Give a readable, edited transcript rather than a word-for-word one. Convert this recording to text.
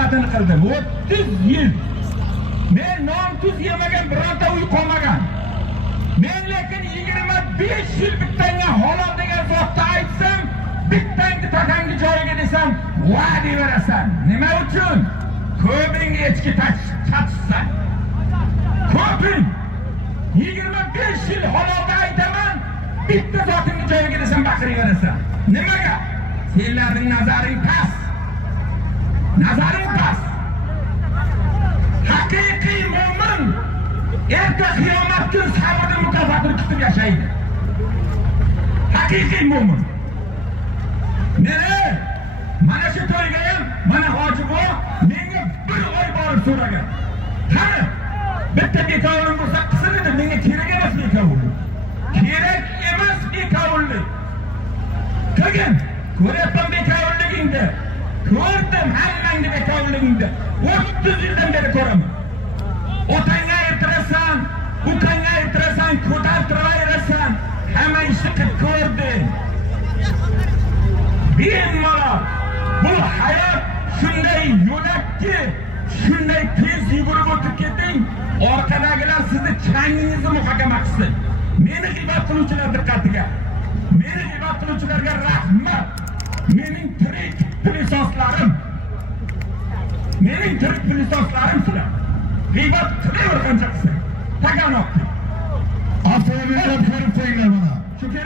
xizmatini qildim. 30 yil. Men non tuz yemagan, bironta uy qolmagan. Men lekin 25 yil bittanga halol degan zotni aytsam, bittangni takangi joyiga desam, va'da berasan. Nima uchun? Ko'ping echki tatishsan. Ko'ping 25 yil halolda aytaman, bitta zotingni joyiga desam baqiraverasan. Nimaga? Senlarning nazaring past. Nazaring past. Haqiqiy mo'min erta qiyomat kun sabrda mukofotini kutib yashaydi. Haqiqiy mo'min. Mana shu to'yga ham mana hoji bu menga bir oy borib so'ragan. Qani bitta bekovlim bo'lsa qilsin edi, menga kerak emas bekovlik. Kerak emas bekovlik. Qilgin, ko'ryapman bekovligingni. Ko'rdim hammangni bekovligingni. 30 yildan beri ko'raman. Otangga aytirasan, ukangga aytirasan, ko'tarib turaverasan, hamma ishni qilib ko'rding. Bemalol bu hayot shunday yo'lakki, shunday tez yugurib o'tib keting, orqadagilar sizni changingizni muhokama qilsin. Meni g'iybat qiluvchilar diqqatiga. Meni g'iybat qiluvchilarga rahmat. Mening tirik pilisoslarim. Mening tirik pilisoslarim sizlar. G'iybat qilaver qancha qilsa. Taganoq. Avtomobillar ko'rib qo'yinglar mana.